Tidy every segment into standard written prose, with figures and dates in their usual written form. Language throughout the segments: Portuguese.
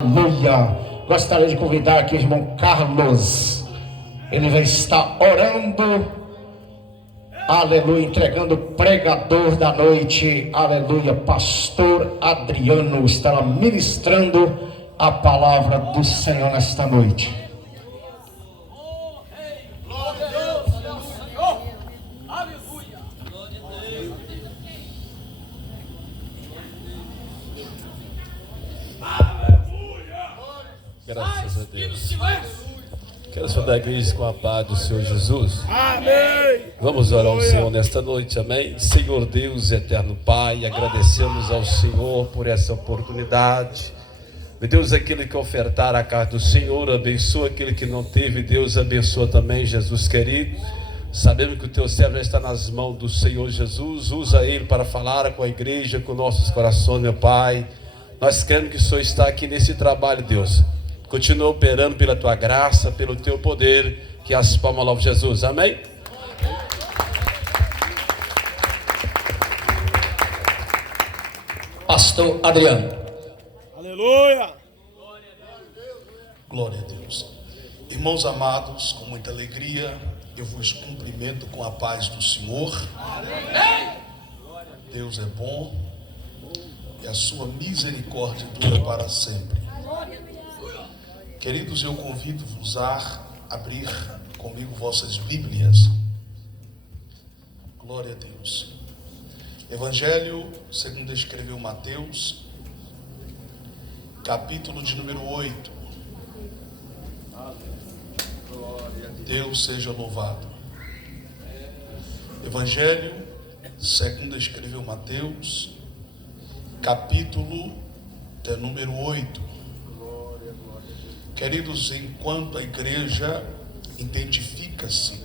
Aleluia. Gostaria de convidar aqui o irmão Carlos. Ele vai estar orando, aleluia, entregando o pregador da noite, aleluia. Pastor Adriano estará ministrando a palavra do Senhor nesta noite. Graças a Deus. Quero saudar a igreja com a paz do Senhor Jesus. Amém. Vamos orar ao Senhor nesta noite, amém? Senhor Deus, eterno Pai, agradecemos ao Senhor por essa oportunidade. Meu Deus, aquele que ofertar a casa do Senhor, abençoa aquele que não teve. Deus abençoa também, Jesus querido. Sabemos que o teu servo já está nas mãos do Senhor Jesus. Usa ele para falar com a igreja, com nossos corações, meu Pai. Nós queremos que o Senhor está aqui nesse trabalho, Deus. Continua operando pela tua graça, pelo teu poder, que as palmas louvam Jesus, amém? Pastor Adriano. Aleluia. Glória a Deus. Irmãos amados, com muita alegria, eu vos cumprimento com a paz do Senhor. Deus é bom e a sua misericórdia dura para sempre. Queridos, eu convido-vos a abrir comigo vossas Bíblias. Glória a Deus. Evangelho segundo escreveu Mateus, capítulo de número 8. Deus seja louvado. Evangelho segundo escreveu Mateus, capítulo de número 8. Queridos, enquanto a igreja identifica-se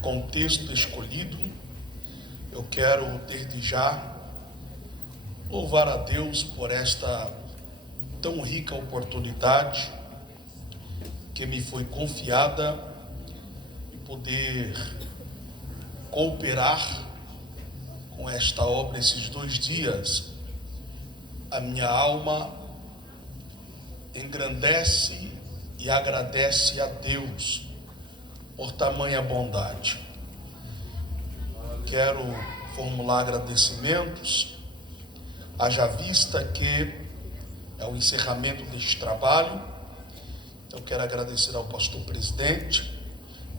com o texto escolhido, eu quero desde já louvar a Deus por esta tão rica oportunidade que me foi confiada de poder cooperar com esta obra esses 2 dias. A minha alma engrandece e agradece a Deus por tamanha bondade. Quero formular agradecimentos, haja vista que é o encerramento deste trabalho. Eu quero agradecer ao pastor presidente,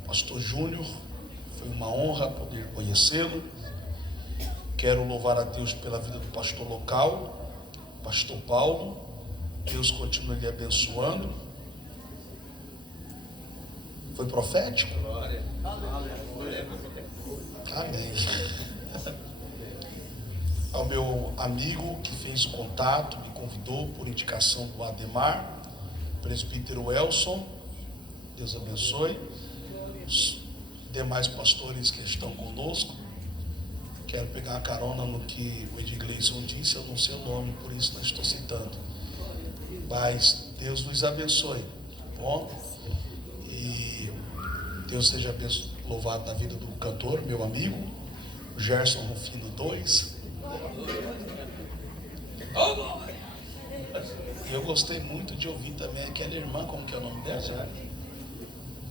pastor Júnior, foi uma honra poder conhecê-lo. Quero louvar a Deus pela vida do pastor local, pastor Paulo. Deus continue lhe abençoando. Foi profético? Amém. Ao meu amigo que fez o contato, me convidou por indicação do Ademar, presbítero Elson, Deus abençoe. Os demais pastores que estão conosco, quero pegar uma carona no que o Edgleison disse, eu não sei o nome, por isso não estou citando. Mas Deus vos abençoe, bom? E Deus seja louvado na vida do cantor, meu amigo, Gerson Rufino 2. Eu gostei muito de ouvir também aquela irmã, como que é o nome dela?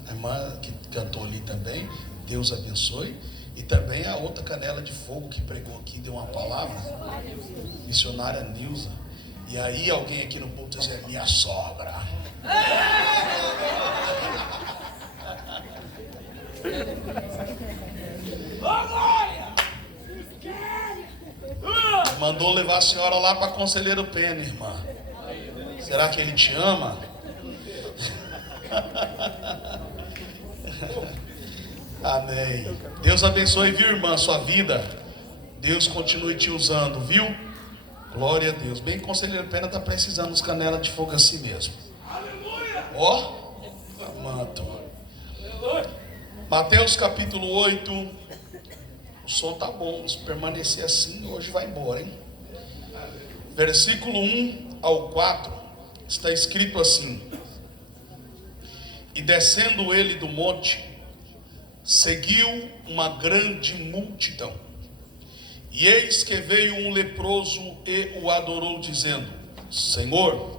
A irmã que cantou ali também, Deus abençoe. E também a outra canela de fogo que pregou aqui, deu uma palavra, missionária Nilza. E aí alguém aqui no púlpito diz, é minha sogra. Mandou levar a senhora lá para Conselheiro Pena, irmã. Será que ele te ama? Amém. Deus abençoe, viu, irmã, sua vida. Deus continue te usando, viu? Glória a Deus. Bem, Conselheiro Pena está precisando dos canelas de fogo assim mesmo. Ó, manto. Mateus capítulo 8. O som tá bom, se permanecer assim, hoje vai embora, hein? Versículo 1 ao 4, está escrito assim: E descendo ele do monte, seguiu uma grande multidão. E eis que veio um leproso e o adorou, dizendo: Senhor,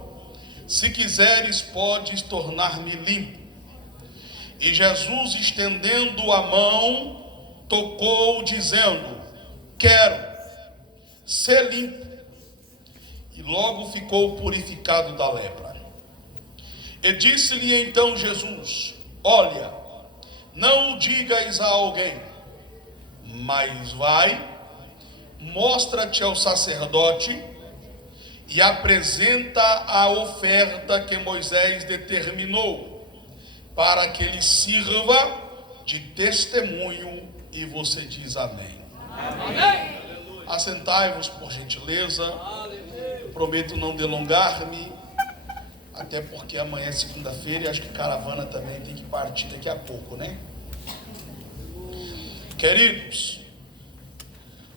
se quiseres, podes tornar-me limpo. E Jesus, estendendo a mão, tocou, dizendo: quero, ser limpo. E logo ficou purificado da lepra. E disse-lhe então Jesus: olha, não o digas a alguém, mas vai, mostra-te ao sacerdote e apresenta a oferta que Moisés determinou, para que ele sirva de testemunho. E você diz amém. Amém. Assentai-vos, por gentileza. Eu prometo não delongar-me, até porque amanhã é segunda-feira e acho que a caravana também tem que partir daqui a pouco, né? Queridos,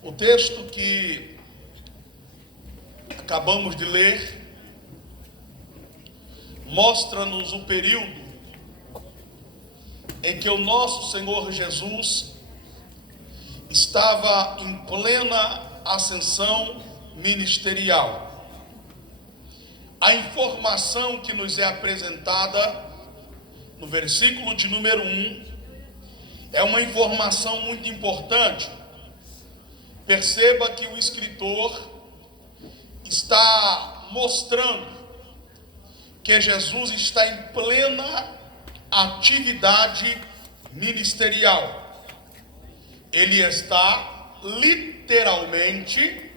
o texto que acabamos de ler mostra-nos o período em que o nosso Senhor Jesus estava em plena ascensão ministerial. A informação que nos é apresentada no versículo de número 1 é uma informação muito importante. Perceba que o escritor está mostrando que Jesus está em plena atividade ministerial. Ele está literalmente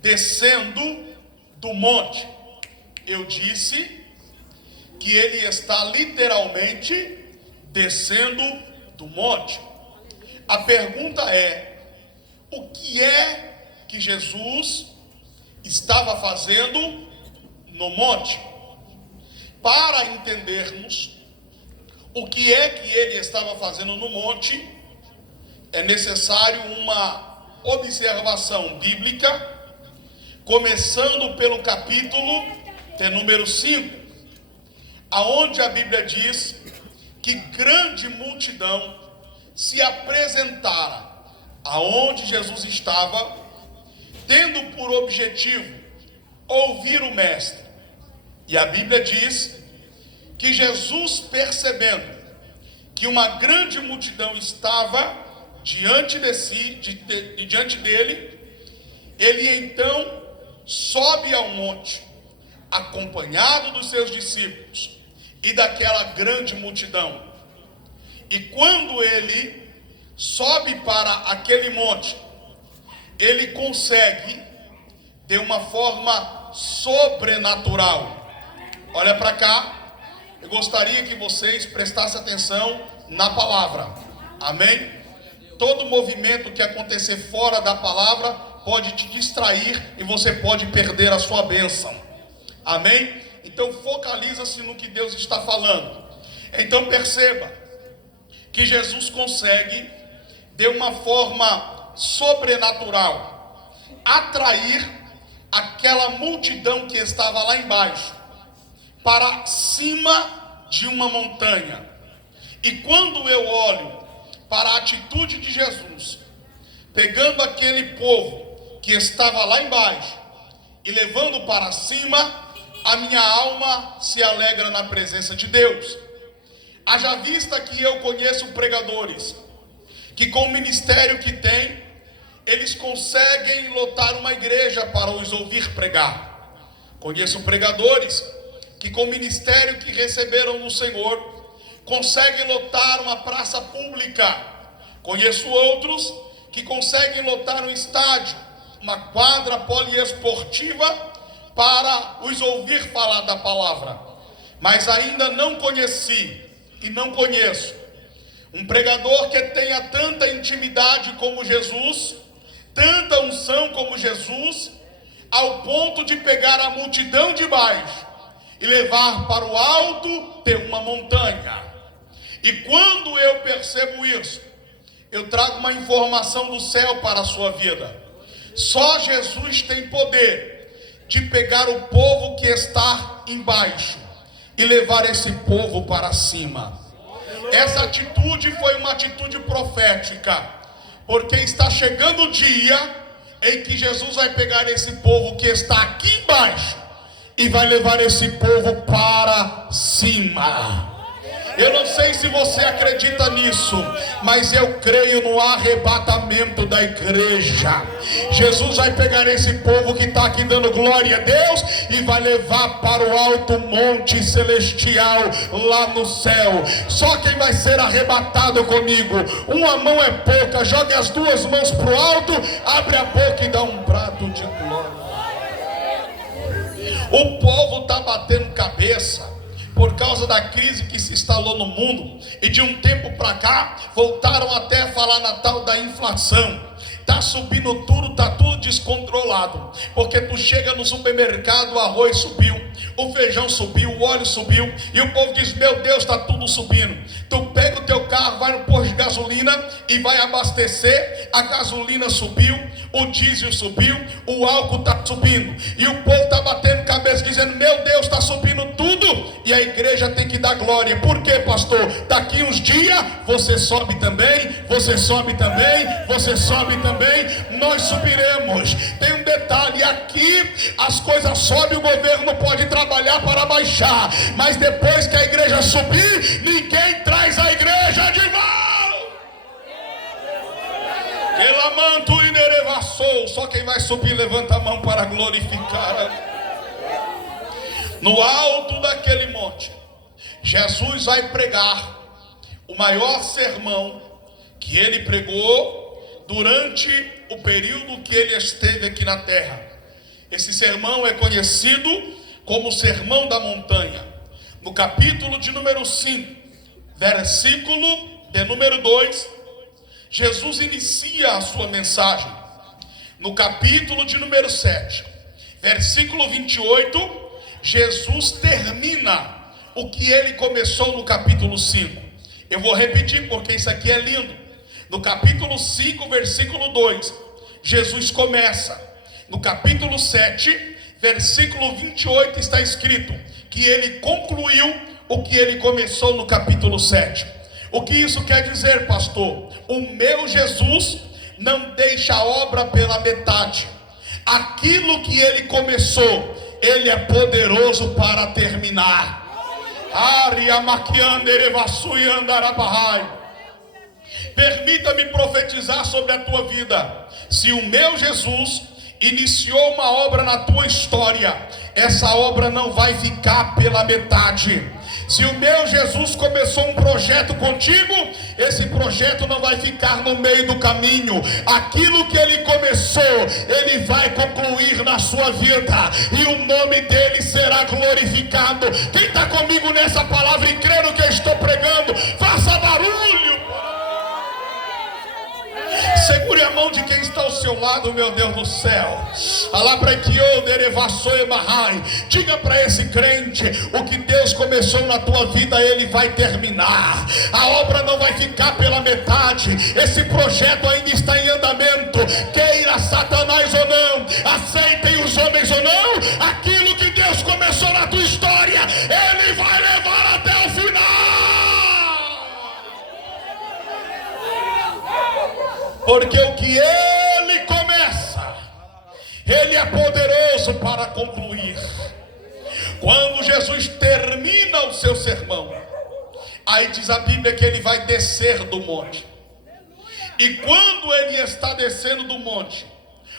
descendo do monte. Eu disse que ele está literalmente descendo do monte. A pergunta é: o que é que Jesus estava fazendo no monte? Para entendermos o que é que ele estava fazendo no monte, é necessário uma observação bíblica, começando pelo capítulo de número 5, aonde a Bíblia diz que grande multidão se apresentara aonde Jesus estava, tendo por objetivo ouvir o mestre. E a Bíblia diz que Jesus, percebendo que uma grande multidão estava diante de si, diante dele, ele então sobe ao monte, acompanhado dos seus discípulos e daquela grande multidão. E quando ele sobe para aquele monte, ele consegue, de uma forma sobrenatural. Olha para cá, eu gostaria que vocês prestassem atenção na palavra. Amém? Todo movimento que acontecer fora da palavra pode te distrair e você pode perder a sua bênção. Amém? Então focaliza-se no que Deus está falando. Então perceba que Jesus consegue, de uma forma sobrenatural, atrair aquela multidão que estava lá embaixo para cima de uma montanha. E quando eu olho para a atitude de Jesus, pegando aquele povo que estava lá embaixo e levando para cima, a minha alma se alegra na presença de Deus. Haja vista que eu conheço pregadores que, com o ministério que têm, eles conseguem lotar uma igreja para os ouvir pregar. Conheço pregadores que, com o ministério que receberam no Senhor, conseguem lotar uma praça pública. Conheço outros que conseguem lotar um estádio, uma quadra poliesportiva, para os ouvir falar da palavra. Mas ainda não conheci e não conheço um pregador que tenha tanta intimidade como Jesus, tanta unção como Jesus, ao ponto de pegar a multidão de baixo e levar para o alto de uma montanha. E quando eu percebo isso, eu trago uma informação do céu para a sua vida. Só Jesus tem poder de pegar o povo que está embaixo e levar esse povo para cima. Essa atitude foi uma atitude profética, porque está chegando o dia em que Jesus vai pegar esse povo que está aqui embaixo e vai levar esse povo para cima. Eu não sei se você acredita nisso, mas eu creio no arrebatamento da igreja. Jesus vai pegar esse povo que está aqui dando glória a Deus e vai levar para o alto monte celestial lá no céu. Só quem vai ser arrebatado comigo, uma mão é pouca, jogue as duas mãos para o alto, abre a boca e dá um brado de glória. O povo está batendo cabeça por causa da crise que se instalou no mundo, e de um tempo para cá voltaram até a falar na tal da inflação. Está subindo tudo, está tudo descontrolado, porque tu chega no supermercado, o arroz subiu, o feijão subiu, o óleo subiu, e o povo diz: meu Deus, está tudo subindo. Tu pega o teu carro, vai no posto de gasolina e vai abastecer, a gasolina subiu, o diesel subiu, o álcool está subindo, e o povo está batendo cabeça dizendo: meu Deus, está subindo tudo, e a igreja tem que dar glória. Por quê, pastor? Daqui uns dias você sobe também, você sobe também, você sobe também, nós subiremos. Tem um detalhe: aqui as coisas sobem, o governo pode trabalhar para baixar, mas depois que a igreja subir, ninguém traz a igreja de volta. Só quem vai subir levanta a mão para glorificar. No alto daquele monte, Jesus vai pregar o maior sermão que ele pregou durante o período que ele esteve aqui na terra. Esse sermão é conhecido como o Sermão da Montanha. No capítulo de número 5, versículo de número 2, Jesus inicia a sua mensagem. No capítulo de número 7, versículo 28, Jesus termina o que ele começou no capítulo 5. Eu vou repetir porque isso aqui é lindo. No capítulo 5, versículo 2, Jesus começa. No capítulo 7, versículo 28, está escrito que ele concluiu o que ele começou no capítulo 7. O que isso quer dizer, pastor? O meu Jesus não deixa a obra pela metade. Aquilo que ele começou, ele é poderoso para terminar. Permita-me profetizar sobre a tua vida. Se o meu Jesus iniciou uma obra na tua história, essa obra não vai ficar pela metade. Se o meu Jesus começou um projeto contigo, esse projeto não vai ficar no meio do caminho. Aquilo que ele começou, ele vai concluir na sua vida, e o nome dele será glorificado. Quem está comigo nessa palavra e crê no que eu estou pregando, faça barulho. Segure a mão de quem está ao seu lado, meu Deus do céu. Diga para esse crente: o que Deus começou na tua vida, ele vai terminar. A obra não vai ficar pela metade. Esse projeto ainda está em andamento. Queira Satanás ou não, aceitem os homens ou não, aquilo que Deus começou na tua história, ele vai levar até o final. Porque o que ele começa, ele é poderoso para concluir. Quando Jesus termina o seu sermão, aí diz a Bíblia que ele vai descer do monte. E quando ele está descendo do monte,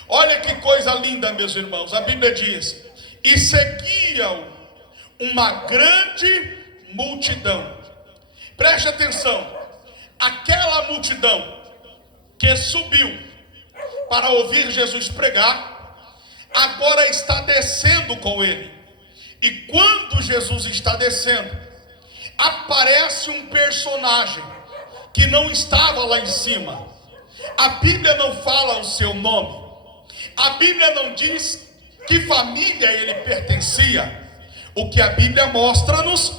olha que coisa linda, meus irmãos. A Bíblia diz: e seguia-o uma grande multidão. Preste atenção, aquela multidão que subiu para ouvir Jesus pregar, agora está descendo com ele. E quando Jesus está descendo, aparece um personagem que não estava lá em cima. A Bíblia não fala o seu nome, a Bíblia não diz que família ele pertencia. O que a Bíblia mostra-nos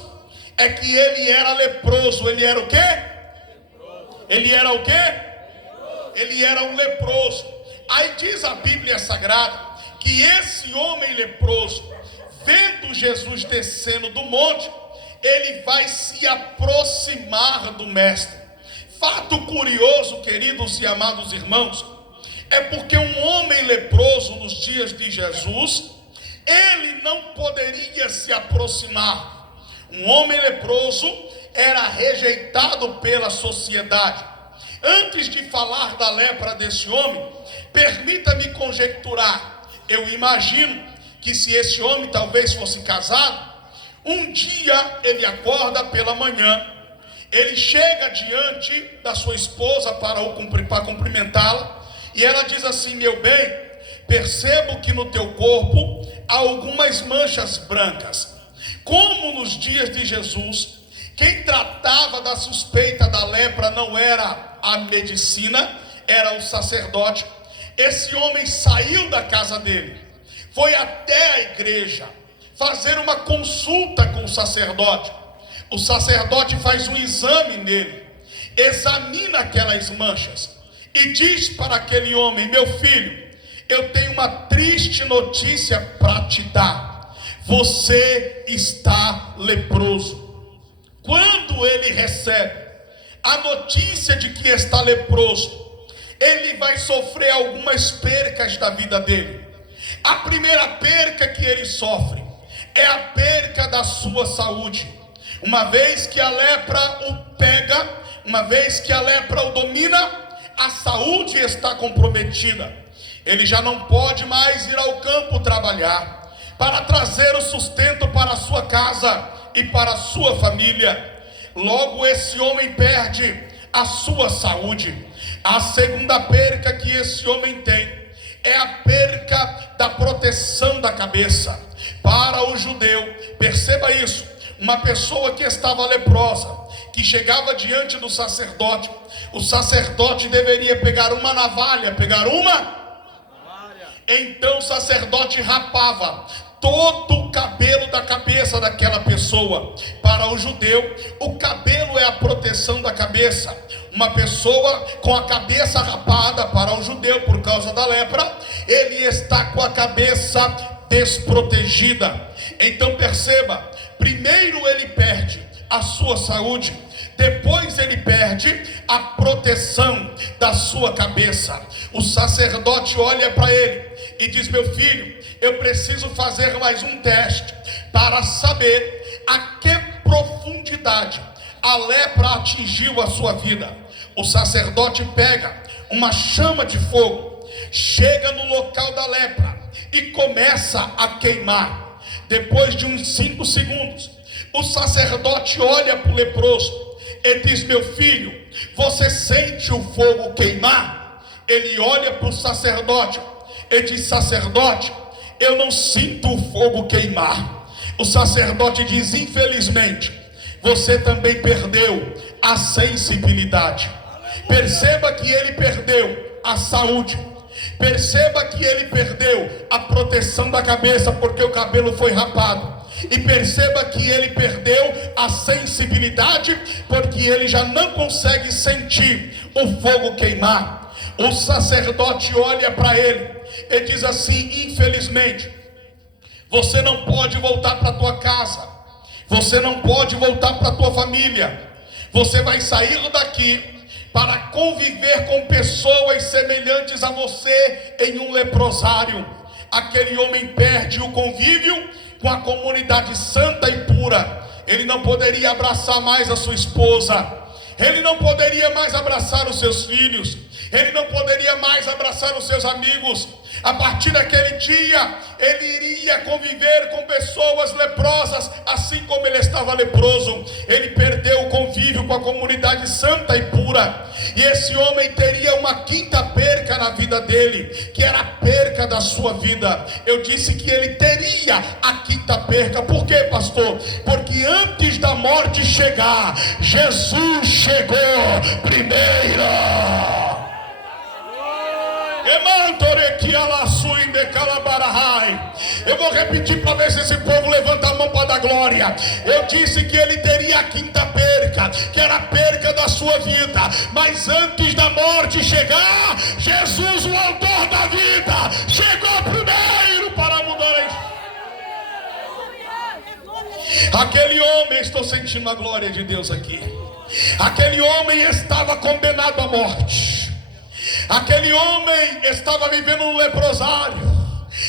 é que ele era leproso. Ele era o quê? Ele era o quê? Ele era um leproso. Aí diz a Bíblia Sagrada que esse homem leproso, vendo Jesus descendo do monte, ele vai se aproximar do mestre. Fato curioso, queridos e amados irmãos, é porque um homem leproso nos dias de Jesus ele não poderia se aproximar. Um homem leproso era rejeitado pela sociedade. Antes de falar da lepra desse homem, permita-me conjecturar. Eu imagino que se esse homem talvez fosse casado, um dia ele acorda pela manhã, ele chega diante da sua esposa para cumprimentá-la, e ela diz assim: meu bem, percebo que no teu corpo há algumas manchas brancas. Como nos dias de Jesus, quem tratava da suspeita da lepra não era a medicina, era o sacerdote. Esse homem saiu da casa dele, foi até a igreja fazer uma consulta com o sacerdote. O sacerdote faz um exame nele, examina aquelas manchas e diz para aquele homem: meu filho, eu tenho uma triste notícia para te dar. Você está leproso. Quando ele recebe a notícia de que está leproso, ele vai sofrer algumas percas da vida dele. A primeira perca que ele sofre é a perca da sua saúde. Uma vez que a lepra o pega, uma vez que a lepra o domina, a saúde está comprometida. Ele já não pode mais ir ao campo trabalhar para trazer o sustento para a sua casa e para a sua família. Logo, esse homem perde a sua saúde. A segunda perca que esse homem tem é a perca da proteção da cabeça. Para o judeu, perceba isso, uma pessoa que estava leprosa, que chegava diante do sacerdote, o sacerdote deveria pegar uma navalha, então o sacerdote rapava todo o cabelo da cabeça daquela pessoa. Para o judeu, o cabelo é a proteção da cabeça. Uma pessoa com a cabeça rapada, para o judeu, por causa da lepra, ele está com a cabeça desprotegida. Então perceba, primeiro ele perde a sua saúde, depois ele perde a proteção da sua cabeça. O sacerdote olha para ele e diz: meu filho, eu preciso fazer mais um teste para saber a que profundidade a lepra atingiu a sua vida. O sacerdote pega uma chama de fogo, chega no local da lepra e começa a queimar. Depois de uns 5 segundos, o sacerdote olha para o leproso e diz: meu filho, você sente o fogo queimar? Ele olha para o sacerdote e diz: sacerdote, eu não sinto o fogo queimar. O sacerdote diz: infelizmente, você também perdeu a sensibilidade. Perceba que ele perdeu a saúde. Perceba que ele perdeu a proteção da cabeça, porque o cabelo foi rapado. E perceba que ele perdeu a sensibilidade, porque ele já não consegue sentir o fogo queimar. O sacerdote olha para ele e diz assim: infelizmente, você não pode voltar para a tua casa, você não pode voltar para a tua família. Você vai sair daqui para conviver com pessoas semelhantes a você em um leprosário. Aquele homem perde o convívio com a comunidade santa e pura. Ele não poderia abraçar mais a sua esposa, ele não poderia mais abraçar os seus filhos, ele não poderia mais abraçar os seus amigos. A partir daquele dia, ele iria conviver com pessoas leprosas, assim como ele estava leproso. Ele perdeu o convívio com a comunidade santa e pura. E esse homem teria uma quinta perca na vida dele, que era a perca da sua vida. Eu disse que ele teria a quinta perca. Por quê, pastor? Porque antes da morte chegar, Jesus chegou primeiro. Eu vou repetir para ver se esse povo levanta a mão para dar glória. Eu disse que ele teria a quinta perca, que era a perca da sua vida. Mas antes da morte chegar, Jesus, o autor da vida, chegou primeiro para mudar a história. Aquele homem, estou sentindo a glória de Deus aqui. Aquele homem estava condenado à morte. Aquele homem estava vivendo um leprosário.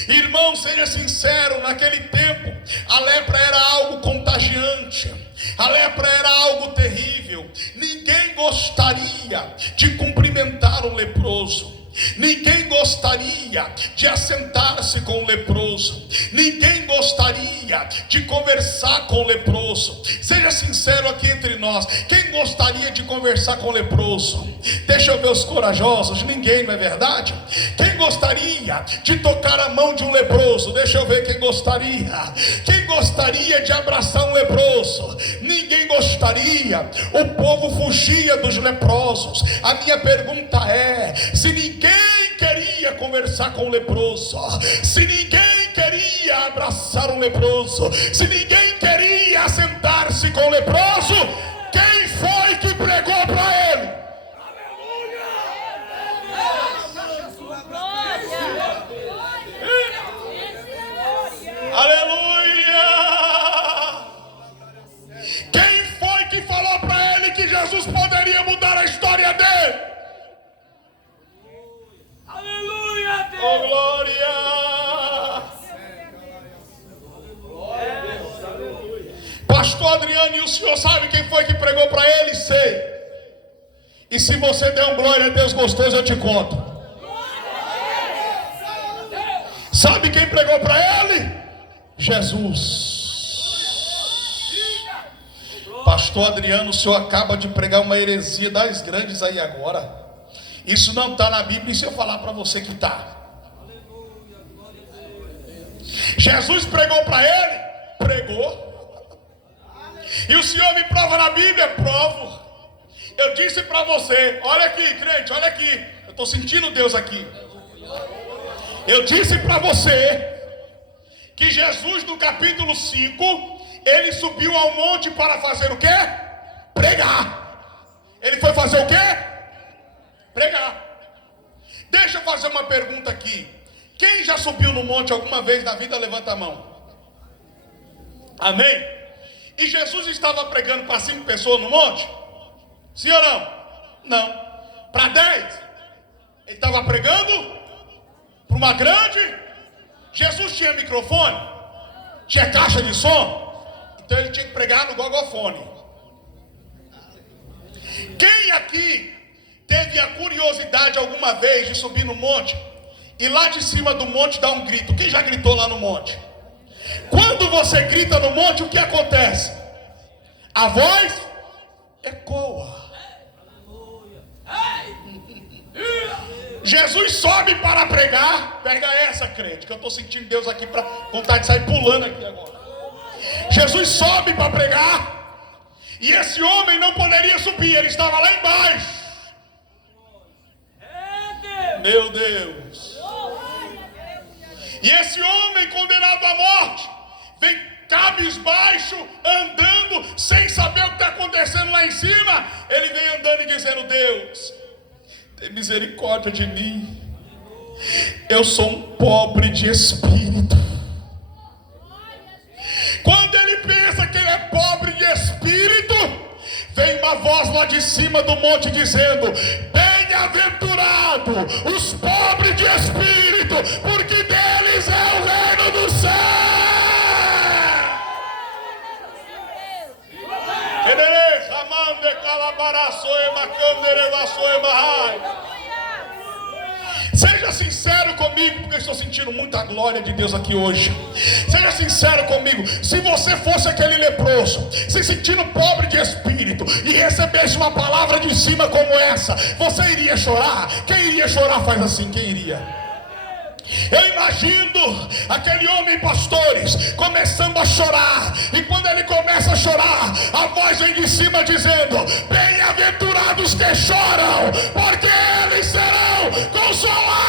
Irmão, seja sincero, naquele tempo a lepra era algo contagiante, a lepra era algo terrível. Ninguém gostaria de cumprimentar um leproso, ninguém gostaria de assentar-se com o leproso, ninguém gostaria de conversar com o leproso. Seja sincero aqui entre nós, quem gostaria de conversar com o leproso? Deixa eu ver os corajosos. Ninguém, não é verdade? Quem gostaria de tocar a mão de um leproso? Deixa eu ver quem gostaria. Quem gostaria de abraçar um leproso? Ninguém gostaria. O povo fugia dos leprosos. A minha pergunta é: se ninguém queria conversar com o leproso, se ninguém queria abraçar um leproso, se ninguém queria assentar-se com o leproso, quem foi que pregou para ele? Aleluia! Quem foi que falou para ele que Jesus poderia mudar a história dele? Aleluia, Deus. Oh, glória! Pastor Adriano, e o senhor sabe quem foi que pregou para ele? Sei. E se você der um glória a Deus gostoso, eu te conto. Sabe quem pregou para ele? Jesus. Pastor Adriano, o senhor acaba de pregar uma heresia das grandes aí agora. Isso não está na Bíblia. E se eu falar para você que está? Jesus pregou para ele? Pregou. E o senhor me prova na Bíblia? Provo. Eu disse para você, olha aqui, crente, olha aqui, eu estou sentindo Deus aqui. Eu disse para você que Jesus, no capítulo 5, ele subiu ao monte para fazer o quê? Pregar. Ele foi fazer o quê? Pregar. Deixa eu fazer uma pergunta aqui. Quem já subiu no monte alguma vez na vida, levanta a mão. Amém? E Jesus estava pregando para 5 pessoas no monte? Sim ou não? Não. Para 10? Ele estava pregando para uma grande? Jesus tinha microfone? Tinha caixa de som? Então ele tinha que pregar no gogofone. Quem aqui teve a curiosidade alguma vez de subir no monte e lá de cima do monte dar um grito? Quem já gritou lá no monte? Quando você grita no monte, o que acontece? A voz ecoa. Jesus sobe para pregar. Pega essa, crente, que eu estou sentindo Deus aqui para vontade de sair pulando aqui agora. Jesus sobe para pregar, e esse homem não poderia subir, ele estava lá embaixo. Meu Deus. E esse homem condenado à morte vem cabisbaixo, andando, sem saber o que está acontecendo lá em cima. Ele vem andando e dizendo: Deus, tem misericórdia de mim, eu sou um pobre de espírito. Quando ele pensa que ele é pobre de espírito, vem uma voz lá de cima do monte dizendo: bem-aventurado os pobres de espírito, porque deles é o reino do céu. Seja sincero comigo, porque eu estou sentindo muita glória de Deus aqui hoje. Seja sincero comigo. Se você fosse aquele leproso, se sentindo pobre de espírito, e recebesse uma palavra de cima como essa, você iria chorar? Quem iria chorar faz assim, quem iria? Eu imagino aquele homem, pastores, começando a chorar. E quando ele começa a chorar, a voz vem de cima dizendo: bem-aventurados que choram, porque eles serão consolados.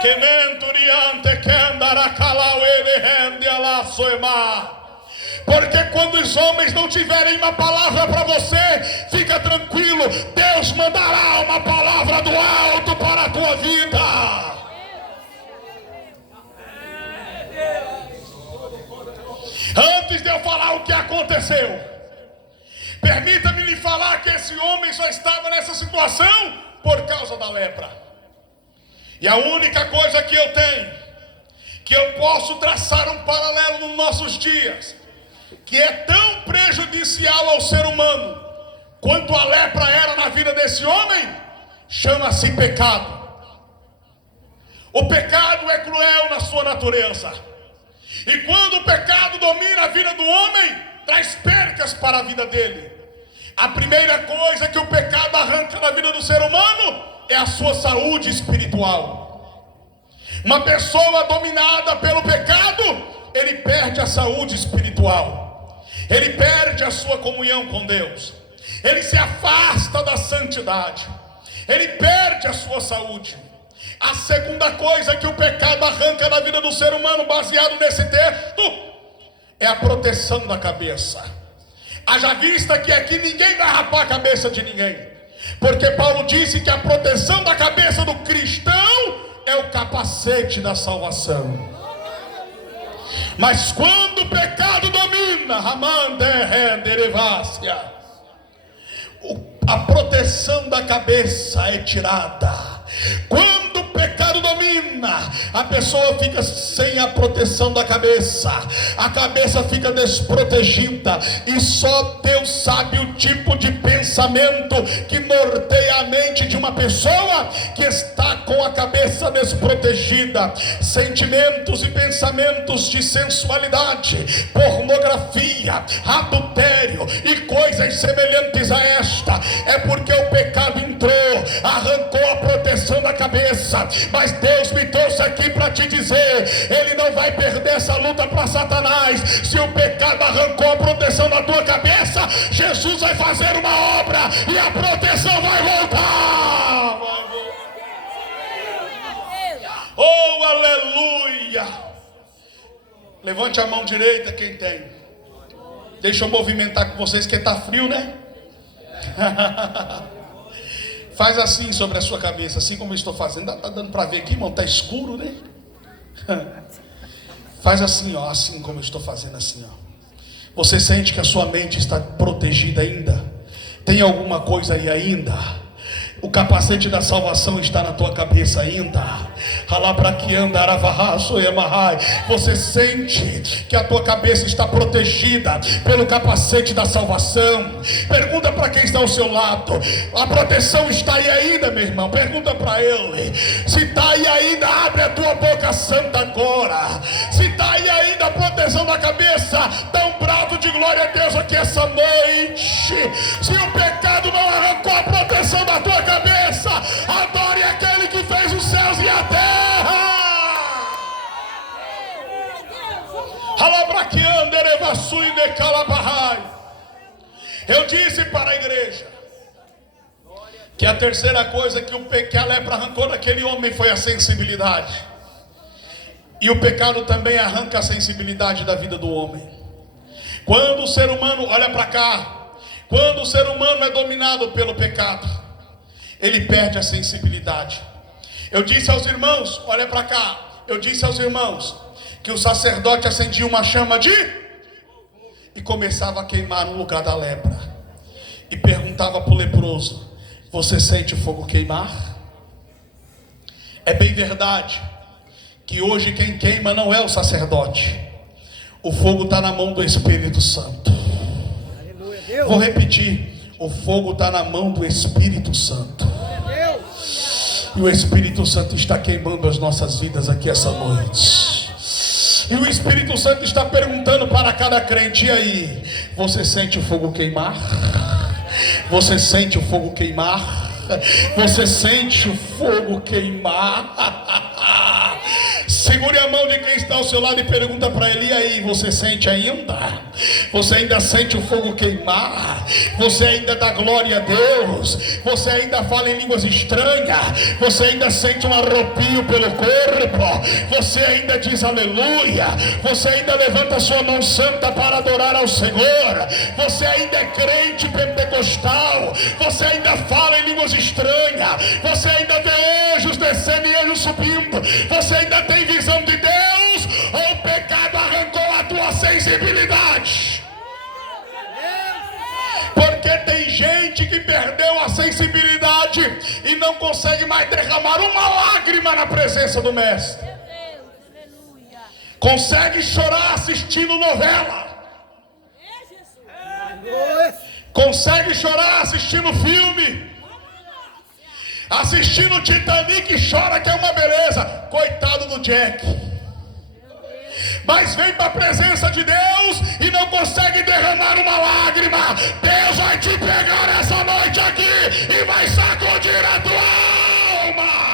Que menturiante que andará calauele rende a la soema. Porque quando os homens não tiverem uma palavra para você, fica tranquilo, Deus mandará uma palavra do alto para a tua vida. Antes de eu falar o que aconteceu, Permita-me lhe falar que esse homem só estava nessa situação por causa da lepra. E a única coisa que eu tenho, que eu posso traçar um paralelo nos nossos dias, que é tão prejudicial ao ser humano quanto a lepra era na vida desse homem, chama-se pecado. O pecado é cruel na sua natureza, e quando o pecado domina a vida do homem, traz percas para a vida dele. A primeira coisa que o pecado arranca da vida do ser humano é a sua saúde espiritual. Uma pessoa dominada pelo pecado, ele perde a saúde espiritual, ele perde a sua comunhão com Deus, ele se afasta da santidade, ele perde a sua saúde. A segunda coisa que o pecado arranca da vida do ser humano, baseado nesse texto, é a proteção da cabeça. Haja vista que aqui ninguém vai rapar a cabeça de ninguém, porque Paulo disse que a proteção da cabeça do cristão é o capacete da salvação. Mas quando o pecado domina, a proteção da cabeça é tirada. Quando o pecado domina, a pessoa fica sem a proteção da cabeça, a cabeça fica desprotegida, e só Deus sabe o tipo de pensamento que norteia a mente de uma pessoa que está com a cabeça desprotegida. Sentimentos e pensamentos de sensualidade, pornografia, adultério e coisas semelhantes a esta, é porque o pecado entrou, arrancou a proteção da cabeça. Mas Deus me trouxe aqui para te dizer, Ele não vai perder essa luta para Satanás. Se o pecado arrancou a proteção da tua cabeça, Jesus vai fazer uma obra e a proteção vai voltar. Oh, aleluia! Levante a mão direita quem tem. Deixa eu movimentar com vocês, que está frio, né? Faz assim sobre a sua cabeça, assim como eu estou fazendo. Está dando para ver aqui, irmão? Está escuro, né? Faz assim, ó, assim como eu estou fazendo, assim, ó. Você sente que a sua mente está protegida ainda? Tem alguma coisa aí ainda? O capacete da salvação está na tua cabeça ainda. Você sente que a tua cabeça está protegida pelo capacete da salvação? Pergunta para quem está ao seu lado: a proteção está aí ainda, meu irmão? Pergunta para ele. Se está aí ainda, abre a tua boca santa agora. Se está aí ainda a proteção da cabeça, dá um brado de glória a Deus aqui essa noite. Se o pecado não arrancou a proteção da tua cabeça, adore aquele que fez os céus e a terra. Eu disse para a igreja que a terceira coisa que a lepra arrancou daquele homem foi a sensibilidade. E o pecado também arranca a sensibilidade da vida do homem. Quando o ser humano, olha para cá, quando o ser humano é dominado pelo pecado, ele perde a sensibilidade. Eu disse aos irmãos, olha para cá, eu disse aos irmãos que o sacerdote acendia uma chama e começava a queimar no lugar da lepra, e perguntava para o leproso: você sente o fogo queimar? É bem verdade que hoje quem queima não é o sacerdote, o fogo está na mão do Espírito Santo. Vou repetir: o fogo está na mão do Espírito Santo. E o Espírito Santo está queimando as nossas vidas aqui essa noite. E o Espírito Santo está perguntando para cada crente: e aí, você sente o fogo queimar? Você sente o fogo queimar? Você sente o fogo queimar? Segure a mão de quem está ao seu lado e pergunta para ele: e aí, você sente ainda? Você ainda sente o fogo queimar? Você ainda dá glória a Deus? Você ainda fala em línguas estranhas? Você ainda sente um arrepio pelo corpo? Você ainda diz aleluia? Você ainda levanta a sua mão santa para adorar ao Senhor? Você ainda é crente pentecostal? Você ainda fala em línguas estranhas? Você ainda vê anjos descendo e anjos subindo? Você ainda tem visão de Deus? Ou o pecado arrancou a tua sensibilidade? Porque gente que perdeu a sensibilidade e não consegue mais derramar uma lágrima na presença do Mestre. Consegue chorar assistindo novela. Consegue chorar assistindo filme. Assistindo Titanic, chora que é uma beleza. Coitado do Jack. Mas vem para a presença de Deus e não consegue derramar uma lágrima. Deus vai te pegar essa noite aqui e vai sacudir a tua alma.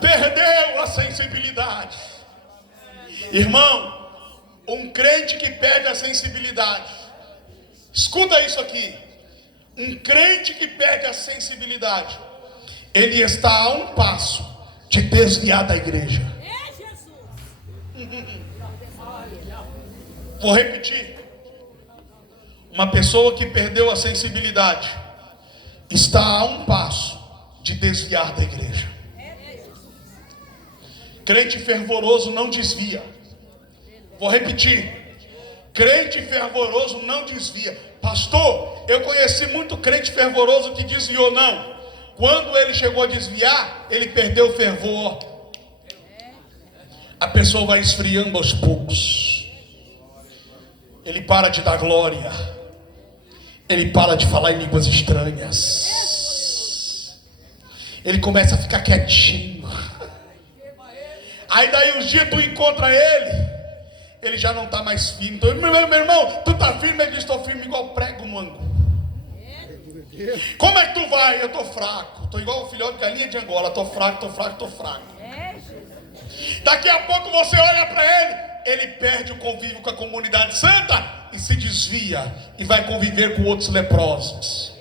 Perdeu a sensibilidade. Irmão, um crente que perde a sensibilidade, escuta isso aqui. Um crente que perde a sensibilidade, ele está a um passo de desviar da igreja. Vou repetir. Uma pessoa que perdeu a sensibilidade está a um passo de desviar da igreja. Crente fervoroso não desvia. Vou repetir. Crente fervoroso não desvia. Pastor, eu conheci muito crente fervoroso que desviou. Não. Quando ele chegou a desviar, ele perdeu o fervor. A pessoa vai esfriando aos poucos. Ele para de dar glória. Ele para de falar em línguas estranhas. Ele começa a ficar quietinho. Aí daí uns dias tu encontra ele já não está mais firme. Então, meu irmão, tu está firme? Ele diz, estou firme igual prego no ângulo. Como é que tu vai? Eu estou fraco. Estou igual o filhote de galinha de Angola. Estou fraco. Daqui a pouco você olha para ele perde o convívio com a comunidade santa e se desvia e vai conviver com outros leprosos.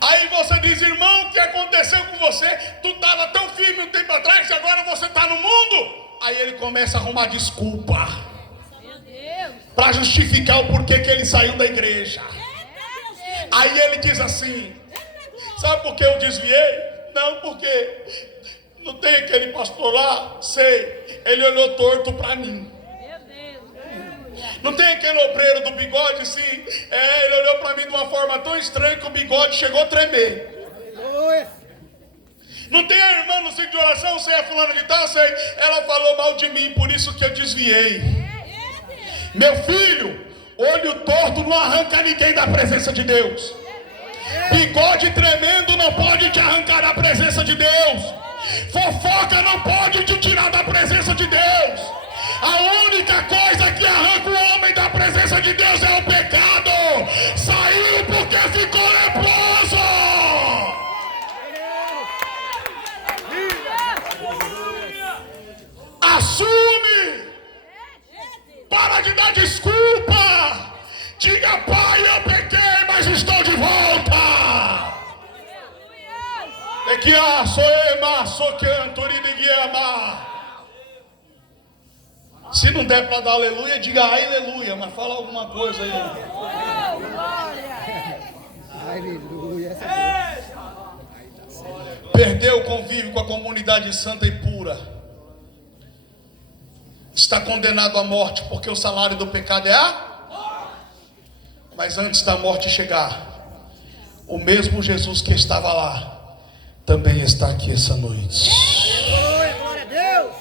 Aí você diz, irmão, o que aconteceu com você? Tu estava tão firme um tempo atrás e agora você está no mundo. Aí ele começa a arrumar desculpa para justificar o porquê que ele saiu da igreja. Aí ele diz assim, sabe por que eu desviei? Não, porque não tem aquele pastor lá, sei, ele olhou torto para mim. Não tem aquele obreiro do bigode, sim, ele olhou para mim de uma forma tão estranha que o bigode chegou a tremer. Não tem a irmã no centro de oração, sei a fulana de tal, sei, ela falou mal de mim, por isso que eu desviei. Meu filho, olho torto não arranca ninguém da presença de Deus. Bigode tremendo não pode te arrancar da presença de Deus. Fofoca não pode te tirar da presença de Deus. A única coisa que arranca o homem da presença de Deus é o pecado. Saiu porque ficou leproso. Assume. Para de dar desculpa. Diga, pai, eu pequei, mas estou de volta. É que se não der para dar aleluia, diga aleluia, mas fala alguma coisa aí. Aleluia. Perdeu o convívio com a comunidade santa e pura. Está condenado à morte, porque o salário do pecado é a... Mas antes da morte chegar, o mesmo Jesus que estava lá, também está aqui essa noite. Glória a Deus.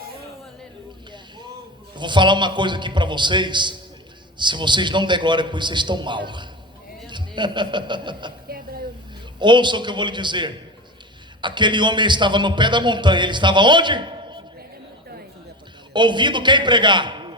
Eu vou falar uma coisa aqui para vocês. Se vocês não der glória por isso, vocês estão mal. Ouça o que eu vou lhe dizer. Aquele homem estava no pé da montanha. Ele estava onde? Ouvindo quem pregar?